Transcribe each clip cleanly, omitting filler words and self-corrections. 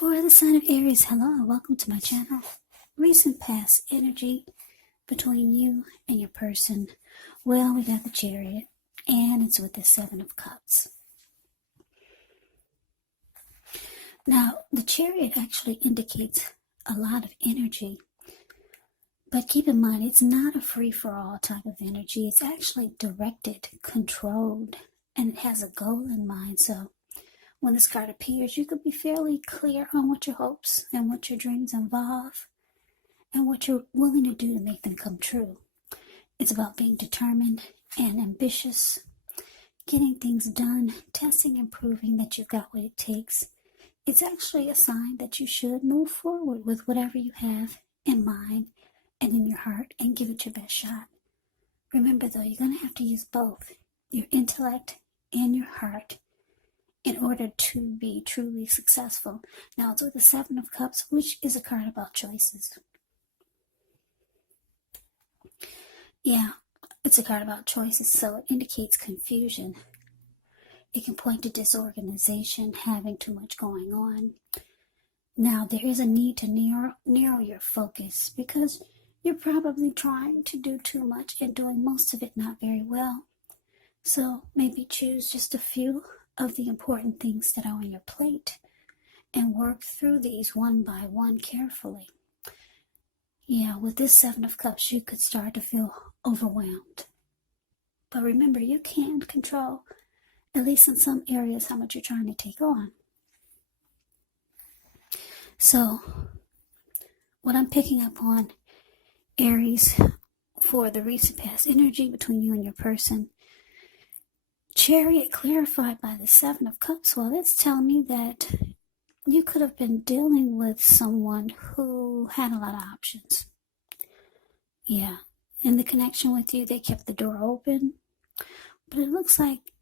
For the sign of Aries, hello and welcome to my channel. Recent past energy between you and your person. Well, we got the Chariot, and it's with the Seven of Cups. Now, the Chariot actually indicates a lot of energy, but keep in mind, it's not a free-for-all type of energy. It's actually directed, controlled, and it has a goal in mind. So when this card appears, you could be fairly clear on what your hopes and what your dreams involve and what you're willing to do to make them come true. It's about being determined and ambitious, getting things done, testing and proving that you've got what it takes. It's actually a sign that you should move forward with whatever you have in mind and in your heart and give it your best shot. Remember though, you're going to have to use both your intellect and your heart in order to be truly successful. Now, it's with the Seven of Cups, which is a card about choices. Yeah, it's a card about choices, so it indicates confusion. It can point to disorganization, having too much going on. Now, there is a need to narrow your focus because you're probably trying to do too much and doing most of it not very well. So maybe choose just a few of the important things that are on your plate and work through these one by one carefully. Yeah, with this Seven of Cups, you could start to feel overwhelmed. But remember, you can control, at least in some areas, how much you're trying to take on. So, what I'm picking up on, Aries, for the recent past energy between you and your person, Chariot clarified by the Seven of Cups. Well, it's telling me that you could have been dealing with someone who had a lot of options. Yeah, in the connection with you, they kept the door open. But it looks like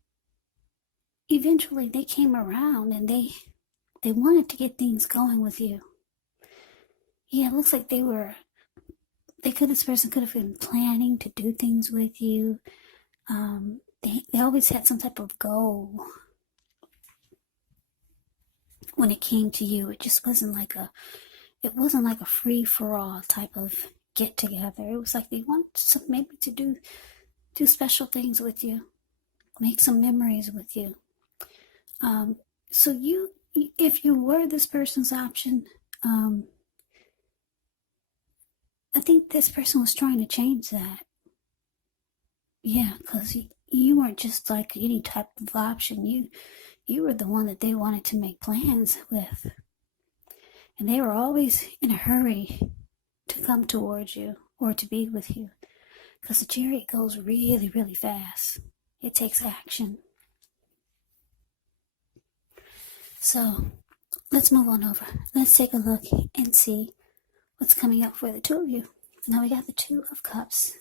eventually they came around and they wanted to get things going with you. Yeah, it looks like this person could have been planning to do things with you. They always had some type of goal when it came to you. It just wasn't like a free-for-all type of get-together. It was like they wanted maybe to do special things with you, make some memories with you. So if you were this person's option, I think this person was trying to change that. Yeah, because you weren't just like any type of option. You were the one that they wanted to make plans with. And they were always in a hurry to come towards you or to be with you. Because the Chariot goes really, really fast. It takes action. So, let's move on over. Let's take a look and see what's coming up for the two of you. Now we got the Two of Cups.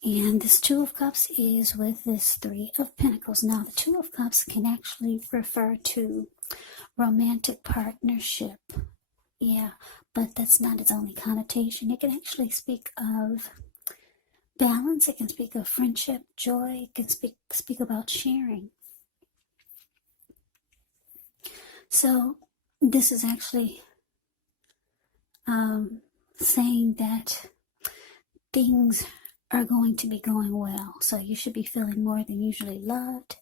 And this Two of Cups is with this Three of Pentacles. Now, the Two of Cups can actually refer to romantic partnership. Yeah, but that's not its only connotation. It can actually speak of balance. It can speak of friendship, joy. It can speak about sharing. So, this is actually saying that things are going to be going well. So you should be feeling more than usually loved,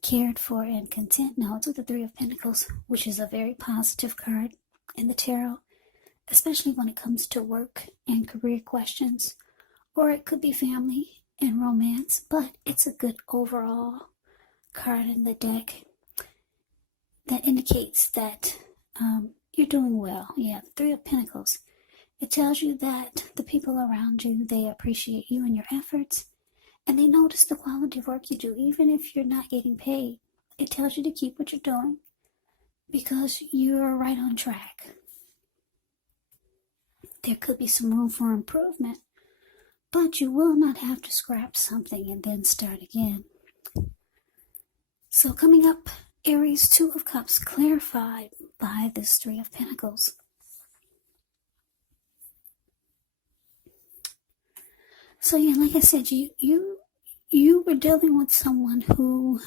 cared for, and content. Now, it's with the Three of Pentacles, which is a very positive card in the tarot, especially when it comes to work and career questions, or it could be family and romance, but it's a good overall card in the deck that indicates that you're doing well. Yeah, the Three of Pentacles. It tells you that the people around you, they appreciate you and your efforts, and they notice the quality of work you do, even if you're not getting paid. It tells you to keep what you're doing because you're right on track. There could be some room for improvement, but you will not have to scrap something and then start again. So coming up, Aries, Two of Cups, clarified by this Three of Pentacles. So yeah, like I said, you were dealing with someone who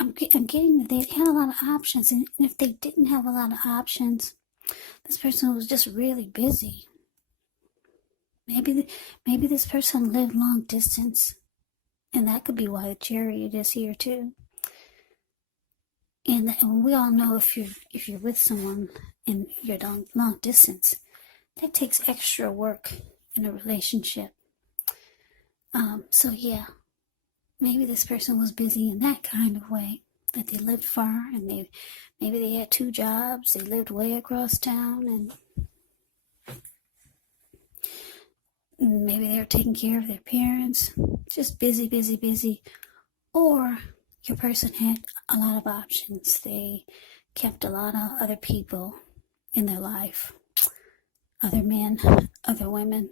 I'm getting that they had a lot of options, and if they didn't have a lot of options, this person was just really busy. Maybe this person lived long distance, and that could be why the chariot is here too. And we all know if you're with someone and you're long distance, that takes extra work in a relationship. So yeah, maybe this person was busy in that kind of way, that they lived far, and maybe they had 2 jobs, they lived way across town, and maybe they were taking care of their parents, just busy. Or your person had a lot of options. They kept a lot of other people in their life, other men, other women.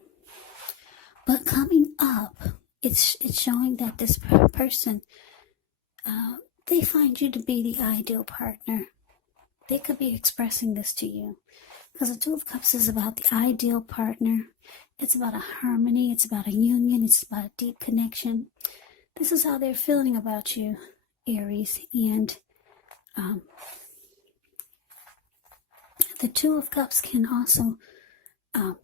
But coming up, it's showing that this person, they find you to be the ideal partner. They could be expressing this to you, because the Two of Cups is about the ideal partner. It's about a harmony. It's about a union. It's about a deep connection. This is how they're feeling about you, Aries. And the Two of Cups can also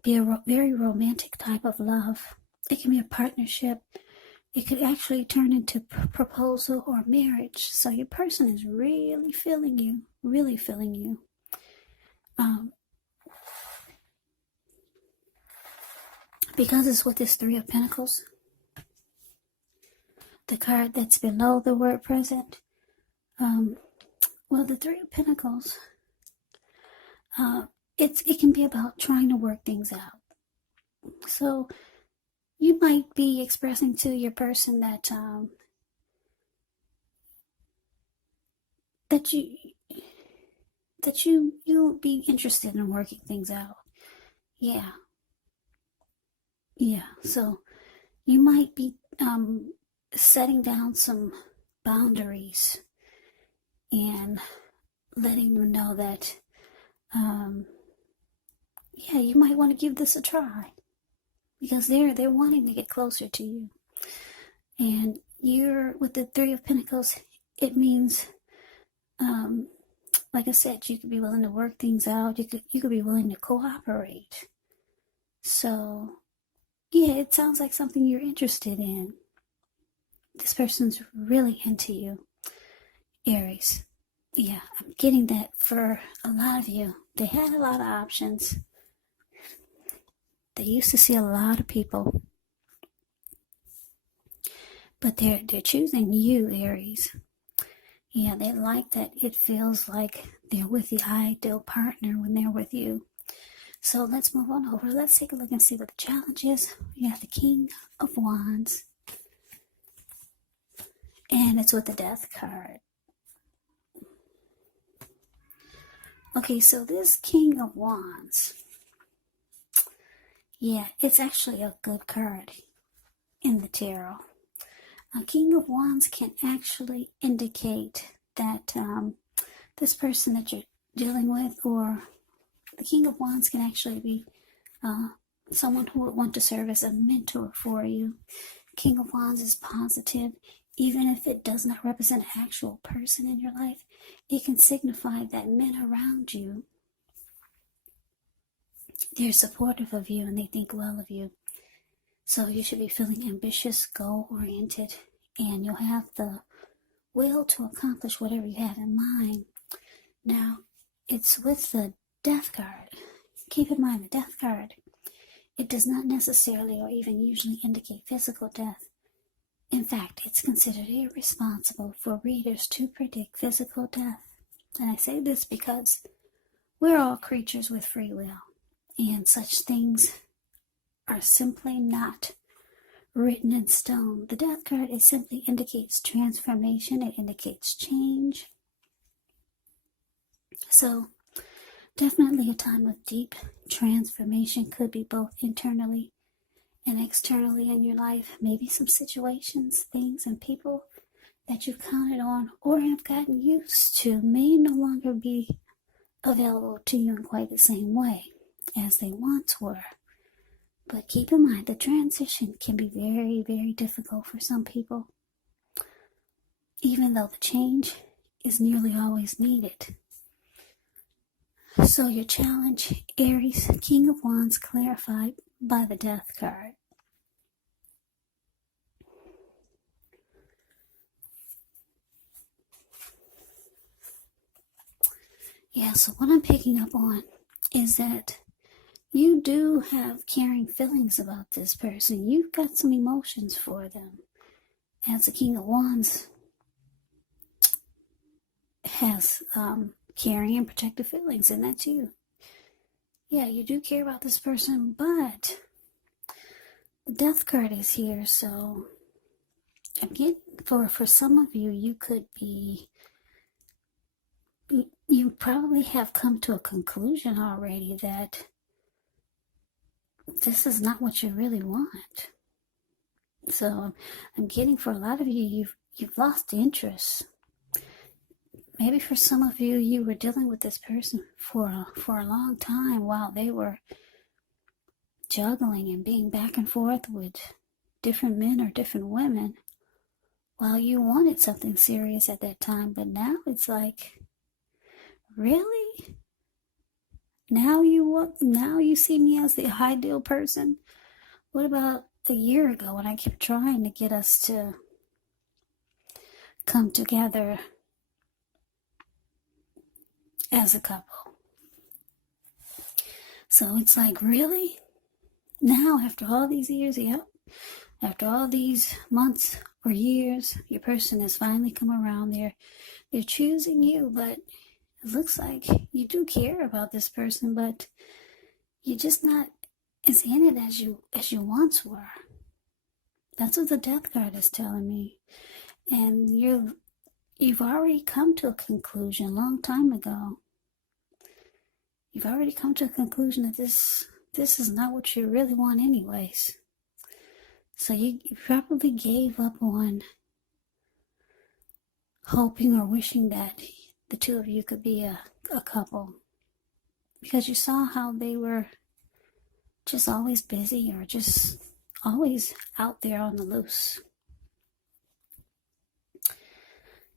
be a very romantic type of love. It can be a partnership. It could actually turn into proposal or marriage. So your person is really feeling you, because it's with this Three of Pentacles, the card that's below the word present. Well, the Three of Pentacles, it can be about trying to work things out. So you might be expressing to your person that you'll be interested in working things out. Yeah. So you might be setting down some boundaries and letting them know that you might want to give this a try, because they're wanting to get closer to you. And you're with the Three of Pentacles, it means like I said, you could be willing to work things out. You could be willing to cooperate. So yeah, it sounds like something you're interested in. This person's really into you, Aries. Yeah, I'm getting that for a lot of you. They had a lot of options. They used to see a lot of people. But they're choosing you, Aries. Yeah, they like that it feels like they're with the ideal partner when they're with you. So let's move on over. Let's take a look and see what the challenge is. We have the King of Wands. And it's with the Death card. Okay, so this King of Wands, yeah, it's actually a good card in the tarot. A King of Wands can actually indicate that this person that you're dealing with, or the King of Wands can actually be someone who would want to serve as a mentor for you. King of Wands is positive. Even if it does not represent an actual person in your life, it can signify that men around you, they're supportive of you and they think well of you. So you should be feeling ambitious, goal-oriented, and you'll have the will to accomplish whatever you have in mind. Now, it's with the Death card. Keep in mind, the Death card, it does not necessarily or even usually indicate physical death. In fact, it's considered irresponsible for readers to predict physical death. And I say this because we're all creatures with free will, and such things are simply not written in stone. The Death card, it simply indicates transformation. It indicates change. So definitely a time of deep transformation, could be both internally and externally in your life. Maybe some situations, things, and people that you've counted on or have gotten used to may no longer be available to you in quite the same way as they once were. But keep in mind, the transition can be very, very difficult for some people. even though the change is nearly always needed. So your challenge, Aries, King of Wands, clarified by the Death card. Yeah, so what I'm picking up on is that you do have caring feelings about this person. You've got some emotions for them. As the King of Wands has caring and protective feelings, and that's you. Yeah, you do care about this person, but the Death card is here, so I'm getting, for some of you, you probably have come to a conclusion already that this is not what you really want. So I'm getting, for a lot of you, you've lost interest. Maybe for some of you, you were dealing with this person for a long time while they were juggling and being back and forth with different men or different women while you wanted something serious at that time. But now it's like, really? Now you see me as the ideal person? What about a year ago when I kept trying to get us to come together as a couple? So it's like, really? Now, after all these years, after all these months or years, your person has finally come around. They're choosing you, but it looks like you do care about this person, but you're just not as in it as you once were. That's what the Death card is telling me. And you've already come to a conclusion a long time ago. You've already come to a conclusion that this is not what you really want anyways. So you probably gave up on hoping or wishing that the two of you could be a couple, because you saw how they were just always busy or just always out there on the loose.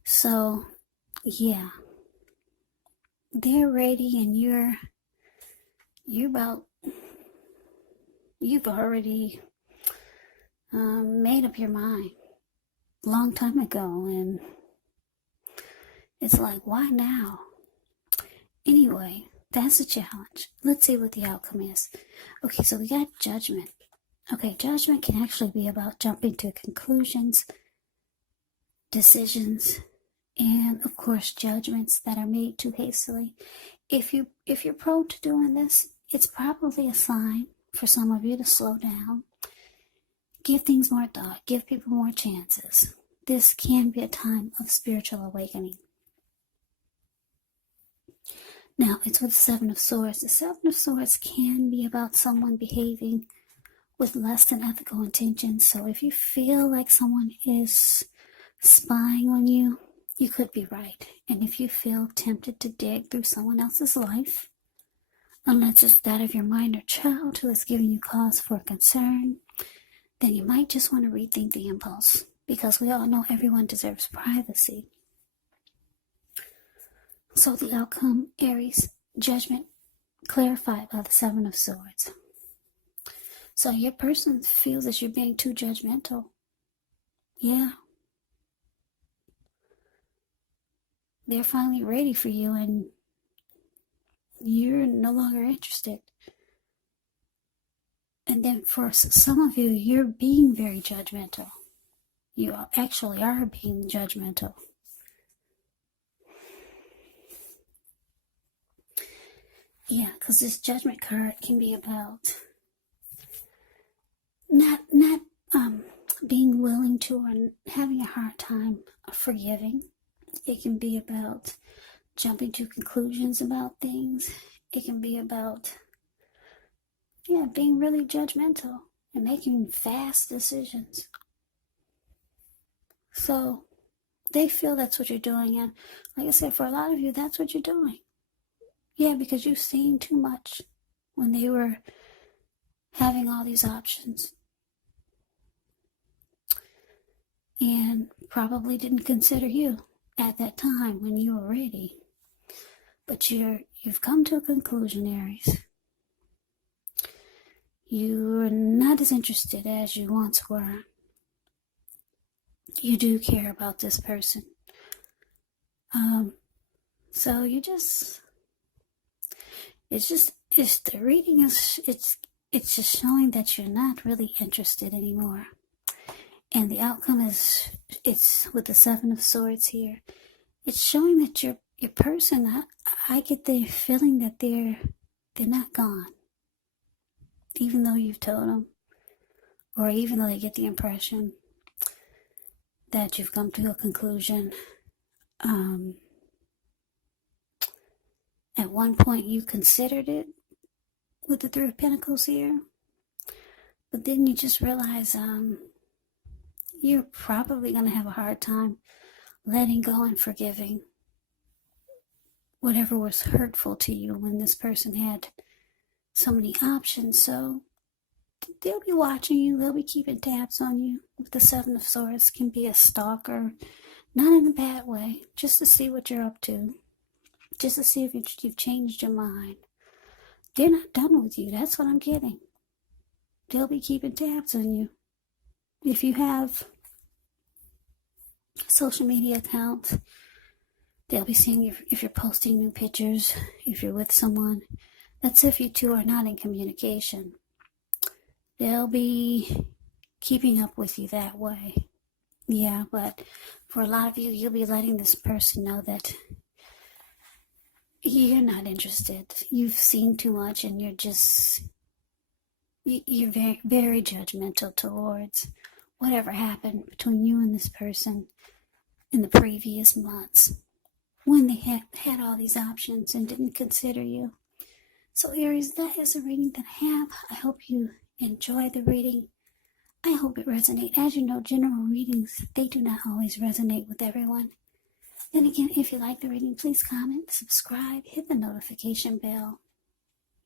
So yeah, they're ready, and you've already made up your mind a long time ago, and it's like, why now? Anyway, that's a challenge. Let's see what the outcome is. Okay, so we got Judgment. Okay, Judgment can actually be about jumping to conclusions, decisions, and of course judgments that are made too hastily. If you're prone to doing this, it's probably a sign for some of you to slow down, give things more thought, give people more chances. This can be a time of spiritual awakening. Now, it's with the Seven of Swords. The Seven of Swords can be about someone behaving with less than ethical intentions. So if you feel like someone is spying on you, you could be right. And if you feel tempted to dig through someone else's life, unless it's that of your minor child who is giving you cause for concern, then you might just want to rethink the impulse, because we all know everyone deserves privacy. So the outcome, Aries, Judgment, clarified by the Seven of Swords. So your person feels that you're being too judgmental. Yeah. They're finally ready for you, and you're no longer interested. And then for some of you, you're being very judgmental. You actually are being judgmental. Yeah, because this Judgment card can be about not being willing to, or having a hard time forgiving. It can be about jumping to conclusions about things. It can be about, being really judgmental and making fast decisions. So they feel that's what you're doing. And like I said, for a lot of you, that's what you're doing. Yeah, because you've seen too much when they were having all these options. and probably didn't consider you at that time when you were ready. But you've come to a conclusion, Aries. You're not as interested as you once were. You do care about this person. So the reading is, it's just showing that you're not really interested anymore. And the outcome is, it's with the Seven of Swords here. It's showing that your person, I get the feeling that they're not gone. Even though you've told them, or even though they get the impression that you've come to a conclusion. At one point you considered it with the Three of Pentacles here, but then you just realize you're probably going to have a hard time letting go and forgiving whatever was hurtful to you when this person had so many options. So they'll be watching you, they'll be keeping tabs on you. With the Seven of Swords, can be a stalker, not in a bad way, just to see what you're up to, just to see if you've changed your mind. They're not done with you, that's what I'm getting. They'll be keeping tabs on you. If you have social media accounts, they'll be seeing if you're posting new pictures, if you're with someone. That's if you two are not in communication. They'll be keeping up with you that way. Yeah, but for a lot of you, you'll be letting this person know that you're not interested. You've seen too much, and you're very, very judgmental towards whatever happened between you and this person in the previous months when they had all these options and didn't consider you. So Aries, that is a reading that I have. I hope you enjoy the reading. I hope it resonates. As you know, general readings, they do not always resonate with everyone. Then again, if you like the reading, please comment, subscribe, hit the notification bell.